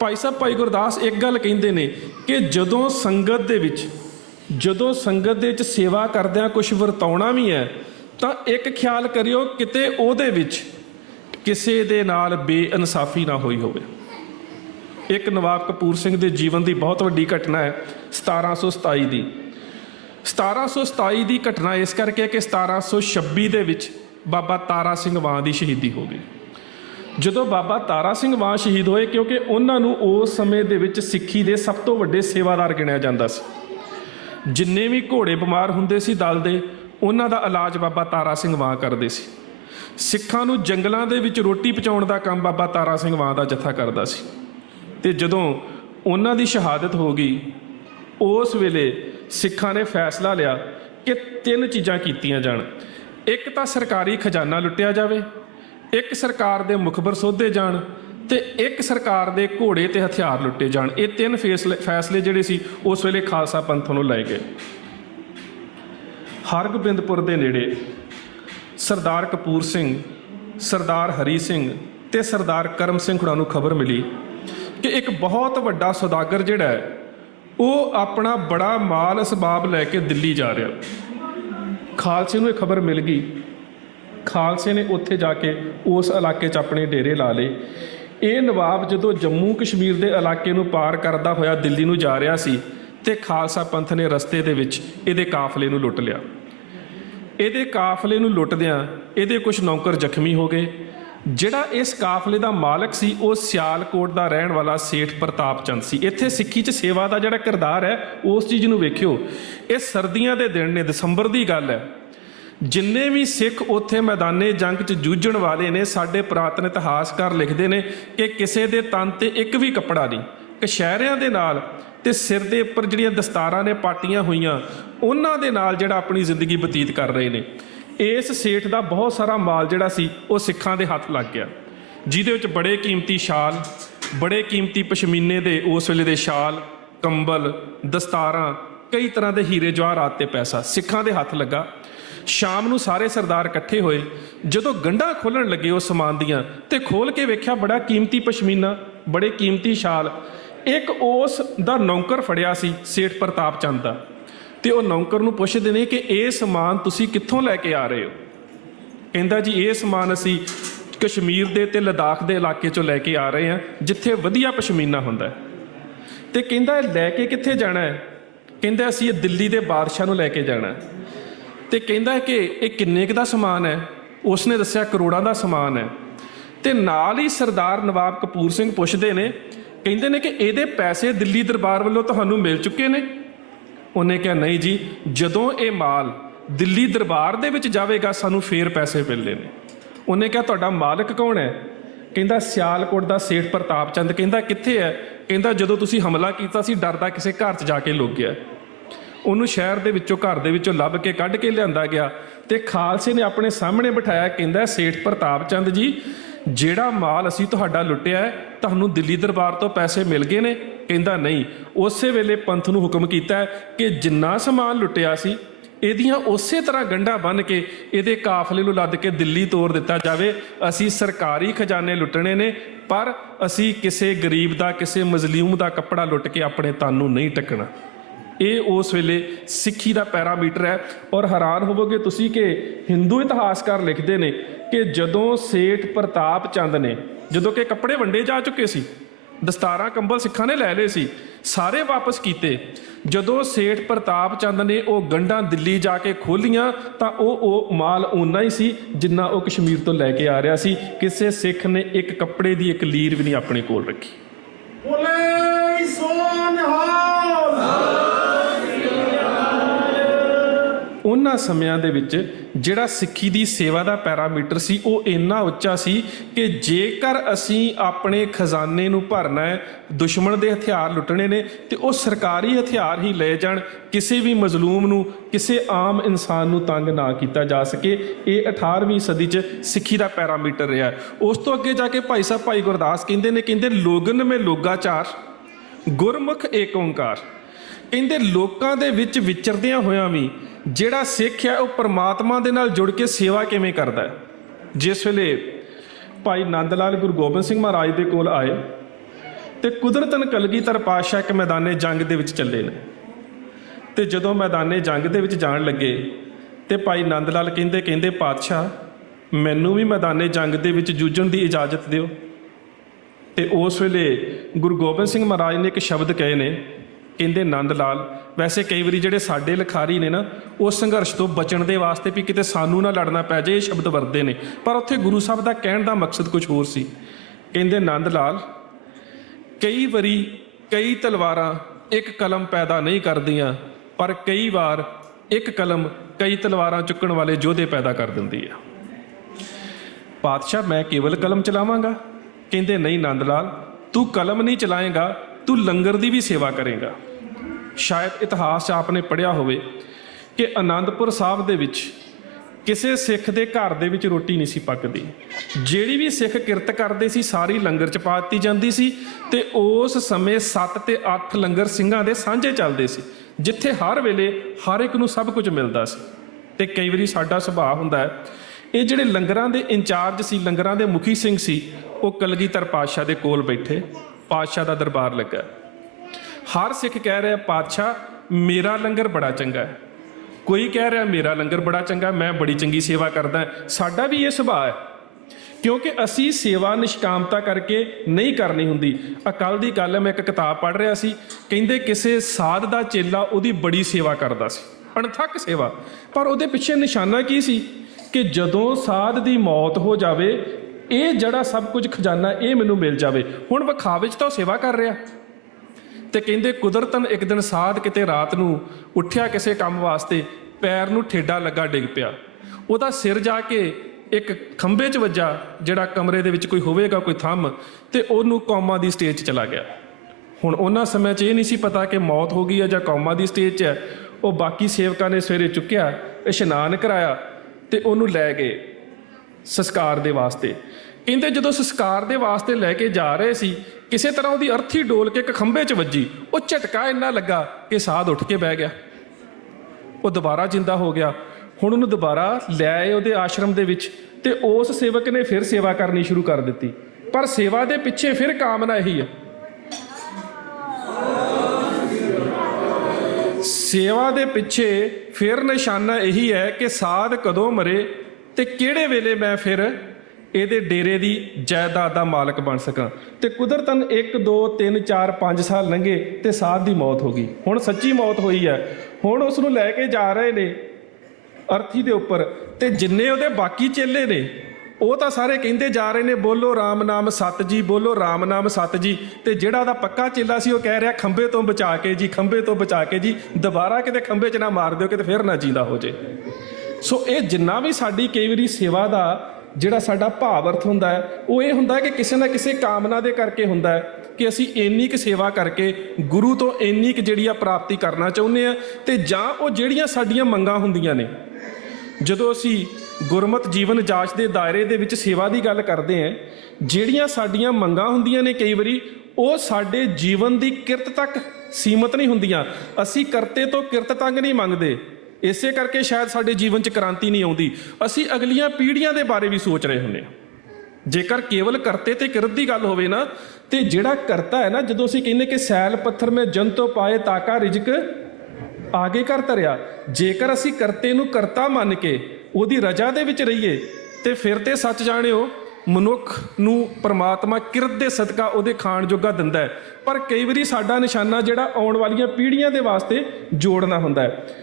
भाई साहब भाई गुरदास एक गल कहिंदे ने कि जदों संगत दे विच सेवा करदिआं कुछ वरताउणा भी है तो एक ख्याल करियो किते ओहदे विच किसे दे नाल बेइनसाफी ना होई होवे। एक नवाब कपूर सिंह दे जीवन की बहुत वड्डी घटना है 1727 की। 1727 की घटना इस करके कि 1726 दे विच बाबा तारा सिंह वां की शहीदी हो गई। ਜਦੋਂ बाबा तारा सिंह वां शहीद होए क्योंकि उन्होंने उस समय दे विच सिੱਖੀ ਦੇ ਸਭ ਤੋਂ ਵੱਡੇ ਸੇਵਾਦਾਰ ਗਿਣਿਆ ਜਾਂਦਾ ਸੀ। ਜਿੰਨੇ ਵੀ ਘੋੜੇ ਬਿਮਾਰ ਹੁੰਦੇ ਸੀ ਦਲ ਦੇ ਉਹਨਾਂ ਦਾ ਇਲਾਜ ਬਾਬਾ ਤਾਰਾ ਸਿੰਘ ਵਾਂ ਕਰਦੇ ਸੀ। ਸਿੱਖਾਂ ਨੂੰ ਜੰਗਲਾਂ ਦੇ ਵਿੱਚ ਰੋਟੀ ਪਹੁੰਚਾਉਣ ਦਾ ਕੰਮ ਬਾਬਾ ਤਾਰਾ ਸਿੰਘ ਵਾਂ ਦਾ ਜਥਾ ਕਰਦਾ ਸੀ। ਤੇ ਜਦੋਂ ਉਹਨਾਂ ਦੀ ਸ਼ਹਾਦਤ ਹੋ ਗਈ ਉਸ ਵੇਲੇ ਸਿੱਖਾਂ ਨੇ ਫੈਸਲਾ ਲਿਆ ਕਿ ਤਿੰਨ ਚੀਜ਼ਾਂ ਕੀਤੀਆਂ ਜਾਣ। ਇੱਕ ਤਾਂ ਸਰਕਾਰੀ ਖਜ਼ਾਨਾ ਲੁੱਟਿਆ ਜਾਵੇ, ਇੱਕ ਸਰਕਾਰ ਦੇ ਮੁਖਬਰ ਸੋਧੇ ਜਾਣ ਤੇ ਇੱਕ ਸਰਕਾਰ ਦੇ ਘੋੜੇ ਤੇ ਹਥਿਆਰ ਲੁੱਟੇ ਜਾਣ। ਇਹ ਤਿੰਨ ਫੈਸਲੇ ਜਿਹੜੇ ਸੀ ਉਸ ਵੇਲੇ ਖਾਲਸਾ ਪੰਥ ਨੂੰ ਲਏ ਗਏ। ਹਰਗੋਬਿੰਦਪੁਰ ਦੇ ਨੇੜੇ ਸਰਦਾਰ ਕਪੂਰ ਸਿੰਘ, ਸਰਦਾਰ ਹਰੀ ਸਿੰਘ ਤੇ ਸਰਦਾਰ ਕਰਮ ਸਿੰਘ ਹੁਣਾਂ ਨੂੰ ਖਬਰ ਮਿਲੀ ਕਿ ਇੱਕ ਬਹੁਤ ਵੱਡਾ ਸੌਦਾਗਰ ਜਿਹੜਾ ਹੈ ਉਹ ਆਪਣਾ ਬੜਾ ਮਾਲ ਅਸਬਾਬ ਲੈ ਕੇ ਦਿੱਲੀ ਜਾ ਰਿਹਾ। ਖਾਲਸੇ ਨੂੰ ਇਹ ਖਬਰ ਮਿਲ ਗਈ। ਖਾਲਸੇ ਨੇ ਉੱਥੇ ਜਾ ਕੇ ਉਸ ਇਲਾਕੇ 'ਚ ਆਪਣੇ ਡੇਰੇ ਲਾ ਲਏ। ਇਹ ਨਵਾਬ ਜਦੋਂ ਜੰਮੂ ਕਸ਼ਮੀਰ ਦੇ ਇਲਾਕੇ ਨੂੰ ਪਾਰ ਕਰਦਾ ਹੋਇਆ ਦਿੱਲੀ ਨੂੰ ਜਾ ਰਿਹਾ ਸੀ ਤੇ ਖਾਲਸਾ ਪੰਥ ਨੇ ਰਸਤੇ ਦੇ ਵਿੱਚ ਇਹਦੇ ਕਾਫਲੇ ਨੂੰ ਲੁੱਟ ਲਿਆ। ਇਹਦੇ ਕਾਫਲੇ ਨੂੰ ਲੁੱਟਦਿਆਂ ਇਹਦੇ ਕੁਝ ਨੌਕਰ ਜ਼ਖਮੀ ਹੋ ਗਏ। ਜਿਹੜਾ ਇਸ ਕਾਫਲੇ ਦਾ ਮਾਲਕ ਸੀ ਉਹ ਸਿਆਲਕੋਟ ਦਾ ਰਹਿਣ ਵਾਲਾ ਸੇਠ ਪ੍ਰਤਾਪ ਚੰਦ ਸੀ। ਇੱਥੇ ਸਿੱਖੀ 'ਚ ਸੇਵਾ ਦਾ ਜਿਹੜਾ ਕਿਰਦਾਰ ਹੈ ਉਸ ਚੀਜ਼ ਨੂੰ ਵੇਖਿਓ। ਇਹ ਸਰਦੀਆਂ ਦੇ ਦਿਨ ਨੇ, ਦਸੰਬਰ ਦੀ ਗੱਲ ਹੈ। ਜਿੰਨੇ ਵੀ ਸਿੱਖ ਉੱਥੇ ਮੈਦਾਨੇ ਜੰਗ 'ਚ ਜੂਝਣ ਵਾਲੇ ਨੇ ਸਾਡੇ ਪੁਰਾਤਨ ਇਤਿਹਾਸਕਾਰ ਲਿਖਦੇ ਨੇ ਕਿ ਕਿਸੇ ਦੇ ਤਨ 'ਤੇ ਇੱਕ ਵੀ ਕੱਪੜਾ ਨਹੀਂ, ਕਛਹਿਰਿਆਂ ਦੇ ਨਾਲ ਤੇ ਸਿਰ ਦੇ ਉੱਪਰ ਜਿਹੜੀਆਂ ਦਸਤਾਰਾਂ ਨੇ ਪਾਟੀਆਂ ਹੋਈਆਂ ਉਹਨਾਂ ਦੇ ਨਾਲ ਜਿਹੜਾ ਆਪਣੀ ਜ਼ਿੰਦਗੀ ਬਤੀਤ ਕਰ ਰਹੇ ਨੇ। ਇਸ ਸੇਠ ਦਾ ਬਹੁਤ ਸਾਰਾ ਮਾਲ ਜਿਹੜਾ ਸੀ ਉਹ ਸਿੱਖਾਂ ਦੇ ਹੱਥ ਲੱਗ ਗਿਆ, ਜਿਹਦੇ ਵਿੱਚ ਬੜੇ ਕੀਮਤੀ ਸ਼ਾਲ, ਬੜੇ ਕੀਮਤੀ ਪਸ਼ਮੀਨੇ ਦੇ ਉਸ ਵੇਲੇ ਦੇ ਸ਼ਾਲ, ਕੰਬਲ, ਦਸਤਾਰਾਂ, ਕਈ ਤਰ੍ਹਾਂ ਦੇ ਹੀਰੇ ਜਵਾਹਰਾਤ ਤੇ ਪੈਸਾ ਸਿੱਖਾਂ ਦੇ ਹੱਥ ਲੱਗਾ। ਸ਼ਾਮ ਨੂੰ ਸਾਰੇ ਸਰਦਾਰ ਇਕੱਠੇ ਹੋਏ। ਜਦੋਂ ਗੰਢਾਂ ਖੋਲ੍ਹਣ ਲੱਗੇ ਉਸ ਸਮਾਨ ਦੀਆਂ ਤੇ ਖੋਲ੍ਹ ਕੇ ਵੇਖਿਆ ਬੜਾ ਕੀਮਤੀ ਪਸ਼ਮੀਨਾ, ਬੜੇ ਕੀਮਤੀ ਸ਼ਾਲ। ਇੱਕ ਉਸ ਦਾ ਨੌਕਰ ਫੜਿਆ ਸੀ ਸੇਠ ਪ੍ਰਤਾਪ ਚੰਦ ਦਾ, ਤੇ ਉਹ ਨੌਕਰ ਨੂੰ ਪੁੱਛਦੇ ਨੇ ਕਿ ਇਹ ਸਮਾਨ ਤੁਸੀਂ ਕਿੱਥੋਂ ਲੈ ਕੇ ਆ ਰਹੇ ਹੋ? ਕਹਿੰਦਾ ਜੀ ਇਹ ਸਮਾਨ ਅਸੀਂ ਕਸ਼ਮੀਰ ਦੇ ਤੇ ਲਦਾਖ ਦੇ ਇਲਾਕੇ 'ਚੋਂ ਲੈ ਕੇ ਆ ਰਹੇ ਹਾਂ ਜਿੱਥੇ ਵਧੀਆ ਪਸ਼ਮੀਨਾ ਹੁੰਦਾ। ਤੇ ਕਹਿੰਦਾ ਇਹ ਲੈ ਕੇ ਕਿੱਥੇ ਜਾਣਾ ਹੈ? ਕਹਿੰਦਾ ਅਸੀਂ ਇਹ ਦਿੱਲੀ ਦੇ ਬਾਦਸ਼ਾਹ ਨੂੰ ਲੈ ਕੇ ਜਾਣਾ। ਤੇ ਕਹਿੰਦਾ ਕਿ ਇਹ ਕਿੰਨੇ ਕੁ ਦਾ ਸਮਾਨ ਹੈ? ਉਸਨੇ ਦੱਸਿਆ ਕਰੋੜਾਂ ਦਾ ਸਮਾਨ ਹੈ। ਤੇ ਨਾਲ ਹੀ ਸਰਦਾਰ ਨਵਾਬ ਕਪੂਰ ਸਿੰਘ ਪੁੱਛਦੇ ਨੇ, ਕਹਿੰਦੇ ਨੇ ਕਿ ਇਹਦੇ ਪੈਸੇ ਦਿੱਲੀ ਦਰਬਾਰ ਵੱਲੋਂ ਤੁਹਾਨੂੰ ਮਿਲ ਚੁੱਕੇ ਨੇ? ਉਹਨੇ ਕਿਹਾ ਨਹੀਂ ਜੀ, ਜਦੋਂ ਇਹ ਮਾਲ ਦਿੱਲੀ ਦਰਬਾਰ ਦੇ ਵਿੱਚ ਜਾਵੇਗਾ ਸਾਨੂੰ ਫੇਰ ਪੈਸੇ ਮਿਲਦੇ ਨੇ। ਉਹਨੇ ਕਿਹਾ ਤੁਹਾਡਾ ਮਾਲਕ ਕੌਣ ਹੈ? ਕਹਿੰਦਾ ਸਿਆਲਕੋਟ ਦਾ ਸੇਠ ਪ੍ਰਤਾਪ ਚੰਦ। ਕਹਿੰਦਾ ਕਿੱਥੇ ਹੈ? ਕਹਿੰਦਾ ਜਦੋਂ ਤੁਸੀਂ ਹਮਲਾ ਕੀਤਾ ਸੀ ਡਰਦਾ ਕਿਸੇ ਘਰ 'ਚ ਜਾ ਕੇ ਲੁਕ ਗਿਆ। ਉਹਨੂੰ ਸ਼ਹਿਰ ਦੇ ਵਿੱਚੋਂ, ਘਰ ਦੇ ਵਿੱਚੋਂ ਲੱਭ ਕੇ ਕੱਢ ਕੇ ਲਿਆਂਦਾ ਗਿਆ ਤੇ ਖਾਲਸੇ ਨੇ ਆਪਣੇ ਸਾਹਮਣੇ ਬਿਠਾਇਆ। ਕਹਿੰਦਾ ਸੇਠ ਪ੍ਰਤਾਪ ਚੰਦ ਜੀ, ਜਿਹੜਾ ਮਾਲ ਅਸੀਂ ਤੁਹਾਡਾ ਲੁੱਟਿਆ ਹੈ ਤੁਹਾਨੂੰ ਦਿੱਲੀ ਦਰਬਾਰ ਤੋਂ ਪੈਸੇ ਮਿਲ ਗਏ ਨੇ? ਕਹਿੰਦਾ ਨਹੀਂ। ਉਸੇ ਵੇਲੇ ਪੰਥ ਨੂੰ ਹੁਕਮ ਕੀਤਾ ਕਿ ਜਿੰਨਾ ਸਮਾਨ ਲੁੱਟਿਆ ਸੀ ਇਹਦੀਆਂ ਉਸੇ ਤਰ੍ਹਾਂ ਗੰਢਾਂ ਬੰਨ੍ਹ ਕੇ ਇਹਦੇ ਕਾਫਲੇ ਨੂੰ ਲੱਦ ਕੇ ਦਿੱਲੀ ਤੋਰ ਦਿੱਤਾ ਜਾਵੇ। ਅਸੀਂ ਸਰਕਾਰੀ ਖਜ਼ਾਨੇ ਲੁੱਟਣੇ ਨੇ ਪਰ ਅਸੀਂ ਕਿਸੇ ਗਰੀਬ ਦਾ, ਕਿਸੇ ਮਜ਼ਲੂਮ ਦਾ ਕੱਪੜਾ ਲੁੱਟ ਕੇ ਆਪਣੇ ਤਨ ਨੂੰ ਨਹੀਂ ਟਕਣਾ। ਇਹ ਉਸ ਵੇਲੇ ਸਿੱਖੀ ਦਾ ਪੈਰਾਮੀਟਰ ਹੈ। ਔਰ ਹੈਰਾਨ ਹੋਵੋਗੇ ਤੁਸੀਂ ਕਿ ਹਿੰਦੂ ਇਤਿਹਾਸਕਾਰ ਲਿਖਦੇ ਨੇ ਕਿ ਜਦੋਂ ਸੇਠ ਪ੍ਰਤਾਪ ਚੰਦ ਨੇ, ਜਦੋਂ ਕਿ ਕੱਪੜੇ ਵੰਡੇ ਜਾ ਚੁੱਕੇ ਸੀ, ਦਸਤਾਰਾਂ ਕੰਬਲ ਸਿੱਖਾਂ ਨੇ ਲੈ ਲਏ ਸੀ, ਸਾਰੇ ਵਾਪਸ ਕੀਤੇ, ਜਦੋਂ ਸੇਠ ਪ੍ਰਤਾਪ ਚੰਦ ਨੇ ਉਹ ਗੰਢਾਂ ਦਿੱਲੀ ਜਾ ਕੇ ਖੋਲ੍ਹੀਆਂ ਤਾਂ ਉਹ ਮਾਲ ਓਨਾ ਹੀ ਸੀ ਜਿੰਨਾ ਉਹ ਕਸ਼ਮੀਰ ਤੋਂ ਲੈ ਕੇ ਆ ਰਿਹਾ ਸੀ। ਕਿਸੇ ਸਿੱਖ ਨੇ ਇੱਕ ਕੱਪੜੇ ਦੀ ਇੱਕ ਲੀਰ ਵੀ ਨਹੀਂ ਆਪਣੇ ਕੋਲ ਰੱਖੀ। ਉਹਨਾਂ ਸਮਿਆਂ ਦੇ ਵਿੱਚ ਜਿਹੜਾ ਸਿੱਖੀ ਦੀ ਸੇਵਾ ਦਾ ਪੈਰਾਮੀਟਰ ਸੀ ਉਹ ਇੰਨਾ ਉੱਚਾ ਸੀ ਕਿ ਜੇਕਰ ਅਸੀਂ ਆਪਣੇ ਖਜ਼ਾਨੇ ਨੂੰ ਭਰਨਾ ਹੈ, ਦੁਸ਼ਮਣ ਦੇ ਹਥਿਆਰ ਲੁੱਟਣੇ ਨੇ ਤੇ ਉਹ ਸਰਕਾਰੀ ਹਥਿਆਰ ਹੀ ਲਏ ਜਾਣ, ਕਿਸੇ ਵੀ ਮਜ਼ਲੂਮ ਨੂੰ, ਕਿਸੇ ਆਮ ਇਨਸਾਨ ਨੂੰ ਤੰਗ ਨਾ ਕੀਤਾ ਜਾ ਸਕੇ। ਇਹ 18ਵੀਂ ਸਦੀ 'ਚ ਸਿੱਖੀ ਦਾ ਪੈਰਾਮੀਟਰ ਰਿਹਾ। ਉਸ ਤੋਂ ਅੱਗੇ ਜਾ ਕੇ ਭਾਈ ਸਾਹਿਬ ਭਾਈ ਗੁਰਦਾਸ ਕਹਿੰਦੇ ਨੇ, ਕਹਿੰਦੇ ਲੋਗਨ ਮੇ ਲੋਗਾਚਾਰ, ਗੁਰਮੁਖ ਏਕ ਓਂਕਾਰ। ਕਹਿੰਦੇ ਲੋਕਾਂ ਦੇ ਵਿੱਚ ਵਿਚਰਦਿਆਂ ਹੋਇਆਂ ਵੀ ਜਿਹੜਾ ਸਿੱਖ ਹੈ ਉਹ ਪਰਮਾਤਮਾ ਦੇ ਨਾਲ ਜੁੜ ਕੇ ਸੇਵਾ ਕਿਵੇਂ ਕਰਦਾ ਹੈ। ਜਿਸ ਵੇਲੇ ਭਾਈ ਨੰਦ ਲਾਲ ਗੁਰੂ ਗੋਬਿੰਦ ਸਿੰਘ ਮਹਾਰਾਜ ਦੇ ਕੋਲ ਆਏ ਤੇ ਕੁਦਰਤਨ ਕਲਗੀਧਰ ਪਾਤਸ਼ਾਹ ਇੱਕ ਮੈਦਾਨੇ ਜੰਗ ਦੇ ਵਿੱਚ ਚੱਲੇ ਨੇ। ਤੇ ਜਦੋਂ ਮੈਦਾਨੇ ਜੰਗ ਦੇ ਵਿੱਚ ਜਾਣ ਲੱਗੇ ਤੇ ਭਾਈ ਨੰਦ ਲਾਲ ਕਹਿੰਦੇ ਪਾਤਸ਼ਾਹ ਮੈਨੂੰ ਵੀ ਮੈਦਾਨੇ ਜੰਗ ਦੇ ਵਿੱਚ ਜੂਝਣ ਦੀ ਇਜਾਜ਼ਤ ਦਿਓ। ਤੇ ਉਸ ਵੇਲੇ ਗੁਰੂ ਗੋਬਿੰਦ ਸਿੰਘ ਮਹਾਰਾਜ ਨੇ ਇੱਕ ਸ਼ਬਦ ਕਹੇ ਨੇ, ਕਹਿੰਦੇ ਨੰਦ ਲਾਲ, ਵੈਸੇ ਕਈ ਵਾਰੀ ਜਿਹੜੇ ਸਾਡੇ ਲਿਖਾਰੀ ਨੇ ਨਾ ਉਹ ਸੰਘਰਸ਼ ਤੋਂ ਬਚਣ ਦੇ ਵਾਸਤੇ ਵੀ ਕਿਤੇ ਸਾਨੂੰ ਨਾ ਲੜਨਾ ਪੈ ਜਾਏ ਇਹ ਸ਼ਬਦ ਵਰਤਦੇ ਨੇ, ਪਰ ਉੱਥੇ ਗੁਰੂ ਸਾਹਿਬ ਦਾ ਕਹਿਣ ਦਾ ਮਕਸਦ ਕੁਝ ਹੋਰ ਸੀ। ਕਹਿੰਦੇ ਨੰਦ ਲਾਲ, ਕਈ ਵਾਰੀ ਕਈ ਤਲਵਾਰਾਂ ਇੱਕ ਕਲਮ ਪੈਦਾ ਨਹੀਂ ਕਰਦੀਆਂ, ਪਰ ਕਈ ਵਾਰ ਇੱਕ ਕਲਮ ਕਈ ਤਲਵਾਰਾਂ ਚੁੱਕਣ ਵਾਲੇ ਯੋਧੇ ਪੈਦਾ ਕਰ ਦਿੰਦੀ ਆ। ਪਾਤਸ਼ਾਹ ਮੈਂ ਕੇਵਲ ਕਲਮ ਚਲਾਵਾਂਗਾ? ਕਹਿੰਦੇ ਨਹੀਂ ਨੰਦ ਲਾਲ, ਤੂੰ ਕਲਮ ਨਹੀਂ ਚਲਾਏਗਾ, ਤੂੰ ਲੰਗਰ ਦੀ ਵੀ ਸੇਵਾ ਕਰੇਗਾ। ਸ਼ਾਇਦ ਇਤਿਹਾਸ 'ਚ ਆਪਨੇ ਪੜ੍ਹਿਆ ਹੋਵੇ ਕਿ ਆਨੰਦਪੁਰ ਸਾਹਿਬ ਦੇ ਵਿੱਚ ਕਿਸੇ ਸਿੱਖ ਦੇ ਘਰ ਦੇ ਵਿੱਚ ਰੋਟੀ ਨਹੀਂ ਸੀ ਪੱਕਦੀ। ਜਿਹੜੀ ਵੀ ਸਿੱਖ ਕਿਰਤ ਕਰਦੇ ਸੀ ਸਾਰੀ ਲੰਗਰ 'ਚ ਪਾ ਦਿੱਤੀ ਜਾਂਦੀ ਸੀ। ਤੇ ਉਸ ਸਮੇਂ 7 ਤੇ 8 ਲੰਗਰ ਸਿੰਘਾਂ ਦੇ ਸਾਂਝੇ ਚੱਲਦੇ ਸੀ, ਜਿੱਥੇ ਹਰ ਵੇਲੇ ਹਰ ਇੱਕ ਨੂੰ ਸਭ ਕੁਝ ਮਿਲਦਾ ਸੀ। ਤੇ ਕਈ ਵਾਰੀ ਸਾਡਾ ਸੁਭਾਅ ਹੁੰਦਾ ਹੈ, ਇਹ ਜਿਹੜੇ ਲੰਗਰਾਂ ਦੇ ਇੰਚਾਰਜ ਸੀ, ਲੰਗਰਾਂ ਦੇ ਮੁਖੀ ਸਿੰਘ ਸੀ, ਉਹ ਕਲਗੀਧਰ ਪਾਤਸ਼ਾਹ ਦੇ ਕੋਲ ਬੈਠੇ, ਪਾਤਸ਼ਾਹ ਦਾ ਦਰਬਾਰ ਲੱਗਾ। ਹਰ ਸਿੱਖ ਕਹਿ ਰਿਹਾ ਪਾਤਸ਼ਾਹ ਮੇਰਾ ਲੰਗਰ ਬੜਾ ਚੰਗਾ ਹੈ, ਕੋਈ ਕਹਿ ਰਿਹਾ ਮੇਰਾ ਲੰਗਰ ਬੜਾ ਚੰਗਾ, ਮੈਂ ਬੜੀ ਚੰਗੀ ਸੇਵਾ ਕਰਦਾ। ਸਾਡਾ ਵੀ ਇਹ ਸੁਭਾਅ ਹੈ, ਕਿਉਂਕਿ ਅਸੀਂ ਸੇਵਾ ਨਿਸ਼ਕਾਮਤਾ ਕਰਕੇ ਨਹੀਂ ਕਰਨੀ ਹੁੰਦੀ। ਅਕਲ ਦੀ ਗੱਲ ਹੈ, ਮੈਂ ਇੱਕ ਕਿਤਾਬ ਪੜ੍ਹ ਰਿਹਾ ਸੀ, ਕਹਿੰਦੇ ਕਿਸੇ ਸਾਧ ਦਾ ਚੇਲਾ ਉਹਦੀ ਬੜੀ ਸੇਵਾ ਕਰਦਾ ਸੀ, ਅਣਥੱਕ ਸੇਵਾ, ਪਰ ਉਹਦੇ ਪਿੱਛੇ ਨਿਸ਼ਾਨਾ ਕੀ ਸੀ ਕਿ ਜਦੋਂ ਸਾਧ ਦੀ ਮੌਤ ਹੋ ਜਾਵੇ ਇਹ ਜਿਹੜਾ ਸਭ ਕੁਝ ਖਜ਼ਾਨਾ ਇਹ ਮੈਨੂੰ ਮਿਲ ਜਾਵੇ। ਹੁਣ ਵਿਖਾਵੇ 'ਚ ਤਾਂ ਉਹ ਸੇਵਾ ਕਰ ਰਿਹਾ। ਤੇ ਕਹਿੰਦੇ ਕੁਦਰਤਨ ਇੱਕ ਦਿਨ ਸਾਧ ਕਿਤੇ ਰਾਤ ਨੂੰ ਉੱਠਿਆ ਕਿਸੇ ਕੰਮ ਵਾਸਤੇ, ਪੈਰ ਨੂੰ ਠੇਡਾ ਲੱਗਾ, ਡਿੱਗ ਪਿਆ, ਉਹਦਾ ਸਿਰ ਜਾ ਕੇ ਇੱਕ ਖੰਭੇ 'ਚ ਵੱਜਾ, ਜਿਹੜਾ ਕਮਰੇ ਦੇ ਵਿੱਚ ਕੋਈ ਹੋਵੇਗਾ ਕੋਈ ਥੰਮ, ਤੇ ਉਹਨੂੰ ਕੌਮਾ ਦੀ ਸਟੇਜ 'ਚ ਚਲਾ ਗਿਆ। ਹੁਣ ਉਹਨਾਂ ਸਮੇਂ 'ਚ ਇਹ ਨਹੀਂ ਸੀ ਪਤਾ ਕਿ ਮੌਤ ਹੋ ਗਈ ਹੈ ਜਾਂ ਕੌਮਾ ਦੀ ਸਟੇਜ 'ਚ ਹੈ। ਉਹ ਬਾਕੀ ਸੇਵਕਾਂ ਨੇ ਸਵੇਰੇ ਚੁੱਕਿਆ, ਇਸ਼ਨਾਨ ਕਰਾਇਆ ਤੇ ਉਹਨੂੰ ਲੈ ਗਏ ਸੰਸਕਾਰ ਦੇ ਵਾਸਤੇ। ਕਹਿੰਦੇ ਜਦੋਂ ਸੰਸਕਾਰ ਦੇ ਵਾਸਤੇ ਲੈ ਕੇ ਜਾ ਰਹੇ ਸੀ, ਕਿਸੇ ਤਰ੍ਹਾਂ ਉਹਦੀ ਅਰਥੀ ਡੋਲ ਕੇ ਇੱਕ ਖੰਭੇ 'ਚ ਵੱਜੀ, ਉਹ ਝਟਕਾ ਇੰਨਾ ਲੱਗਾ ਕਿ ਸਾਧ ਉੱਠ ਕੇ ਬਹਿ ਗਿਆ, ਉਹ ਦੁਬਾਰਾ ਜਿੰਦਾ ਹੋ ਗਿਆ। ਹੁਣ ਉਹਨੂੰ ਦੁਬਾਰਾ ਲੈ ਆਏ ਉਹਦੇ ਆਸ਼ਰਮ ਦੇ ਵਿੱਚ, ਤੇ ਉਸ ਸੇਵਕ ਨੇ ਫਿਰ ਸੇਵਾ ਕਰਨੀ ਸ਼ੁਰੂ ਕਰ ਦਿੱਤੀ। ਪਰ ਸੇਵਾ ਦੇ ਪਿੱਛੇ ਫਿਰ ਕਾਮਨਾ ਇਹੀ ਹੈ, ਸੇਵਾ ਦੇ ਪਿੱਛੇ ਫਿਰ ਨਿਸ਼ਾਨਾ ਇਹੀ ਹੈ ਕਿ ਸਾਧ ਕਦੋਂ ਮਰੇ ਤੇ ਕਿਹੜੇ ਵੇਲੇ ਮੈਂ ਫਿਰ ਇਹਦੇ ਡੇਰੇ ਦੀ ਜਾਇਦਾਦ ਦਾ ਮਾਲਕ ਬਣ ਸਕਾਂ। ਤੇ ਕੁਦਰਤਨ 1 2 3 4 5 ਸਾਲ ਲੰਘੇ ਤੇ ਸਾਧ ਦੀ ਮੌਤ ਹੋ ਗਈ। ਹੁਣ ਸੱਚੀ ਮੌਤ ਹੋਈ ਹੈ। ਹੁਣ ਉਸ ਨੂੰ ਲੈ ਕੇ ਜਾ ਰਹੇ ਨੇ ਅਰਥੀ ਦੇ ਉੱਪਰ, ਤੇ ਜਿੰਨੇ ਉਹਦੇ ਬਾਕੀ ਚੇਲੇ ਨੇ ਉਹ ਤਾਂ ਸਾਰੇ ਕਹਿੰਦੇ ਜਾ ਰਹੇ ਨੇ ਬੋਲੋ ਰਾਮ ਨਾਮ ਸਤ ਜੀ, ਬੋਲੋ ਰਾਮ ਨਾਮ ਸਤ ਜੀ। ਤੇ ਜਿਹੜਾ ਉਹਦਾ ਪੱਕਾ ਚੇਲਾ ਸੀ ਉਹ ਕਹਿ ਰਿਹਾ ਖੰਭੇ ਤੋਂ ਬਚਾ ਕੇ ਜੀ, ਖੰਭੇ ਤੋਂ ਬਚਾ ਕੇ ਜੀ, ਦੁਬਾਰਾ ਕਿਤੇ ਖੰਭੇ 'ਚ ਨਾ ਮਾਰ ਦਿਓ ਕਿਤੇ ਫਿਰ ਨਾ ਜਿੰਦਾ ਹੋ ਜੇ। ਸੋ ਇਹ ਜਿੰਨਾ ਵੀ ਸਾਡੀ ਕਈ ਵਾਰੀ ਸੇਵਾ ਦਾ ਜਿਹੜਾ ਸਾਡਾ ਭਾਵ ਅਰਥ ਹੁੰਦਾ ਹੈ, ਉਹ ਇਹ ਹੁੰਦਾ ਕਿ ਕਿਸੇ ਨਾ ਕਿਸੇ ਕਾਮਨਾ ਦੇ ਕਰਕੇ ਹੁੰਦਾ ਹੈ ਕਿ ਅਸੀਂ ਇੰਨੀ ਕੁ ਸੇਵਾ ਕਰਕੇ ਗੁਰੂ ਤੋਂ ਇੰਨੀ ਕੁ ਜਿਹੜੀ ਆ ਪ੍ਰਾਪਤੀ ਕਰਨਾ ਚਾਹੁੰਦੇ ਹਾਂ। ਤੇ ਜਾਂ ਉਹ ਜਿਹੜੀਆਂ ਸਾਡੀਆਂ ਮੰਗਾਂ ਹੁੰਦੀਆਂ ਨੇ, ਜਦੋਂ ਅਸੀਂ ਗੁਰਮਤਿ ਜੀਵਨ ਜਾਂਚ ਦੇ ਦਾਇਰੇ ਦੇ ਵਿੱਚ ਸੇਵਾ ਦੀ ਗੱਲ ਕਰਦੇ ਹਾਂ, ਜਿਹੜੀਆਂ ਸਾਡੀਆਂ ਮੰਗਾਂ ਹੁੰਦੀਆਂ ਨੇ ਕਈ ਵਾਰੀ ਉਹ ਸਾਡੇ ਜੀਵਨ ਦੀ ਕਿਰਤ ਤੱਕ ਸੀਮਤ ਨਹੀਂ ਹੁੰਦੀਆਂ। ਅਸੀਂ ਕਰਤੇ ਤੋਂ ਕਿਰਤ ਤੱਕ ਨਹੀਂ ਮੰਗਦੇ, ਇਸੇ ਕਰਕੇ ਸ਼ਾਇਦ ਸਾਡੇ ਜੀਵਨ 'ਚ ਕ੍ਰਾਂਤੀ ਨਹੀਂ ਆਉਂਦੀ। ਅਸੀਂ ਅਗਲੀਆਂ ਪੀੜ੍ਹੀਆਂ ਦੇ ਬਾਰੇ ਵੀ ਸੋਚ ਰਹੇ ਹੁੰਦੇ ਹਾਂ। ਜੇਕਰ ਕੇਵਲ ਕਰਤੇ ਤੇ ਕਿਰਤ ਦੀ ਗੱਲ ਹੋਵੇ ਨਾ, ਤੇ ਜਿਹੜਾ ਕਰਤਾ ਹੈ ਨਾ, ਜਦੋਂ ਅਸੀਂ ਕਹਿੰਦੇ ਕਿ ਸੈਲ ਪੱਥਰ ਮੈਂ ਜੰਤੋ ਪਾਏ ਤਾਕਾ ਰਿਜਕ ਆਗੇ ਕਰ ਧਰਿਆ, ਜੇਕਰ ਅਸੀਂ ਕਰਤੇ ਨੂੰ ਕਰਤਾ ਮੰਨ ਕੇ ਉਹਦੀ ਰਜਾ ਦੇ ਵਿੱਚ ਰਹੀਏ ਤੇ ਫਿਰ ਤੇ ਸੱਚ ਜਾਣਿਓ ਮਨੁੱਖ ਨੂੰ ਪਰਮਾਤਮਾ ਕਿਰਤ ਦੇ ਸਦਕਾ ਉਹਦੇ ਖਾਣ ਜੋਗਾ ਦਿੰਦਾ ਹੈ। ਪਰ ਕਈ ਵਾਰੀ ਸਾਡਾ ਨਿਸ਼ਾਨਾ ਜਿਹੜਾ ਆਉਣ ਵਾਲੀਆਂ ਪੀੜ੍ਹੀਆਂ ਦੇ ਵਾਸਤੇ ਜੋੜਨਾ ਹੁੰਦਾ ਹੈ।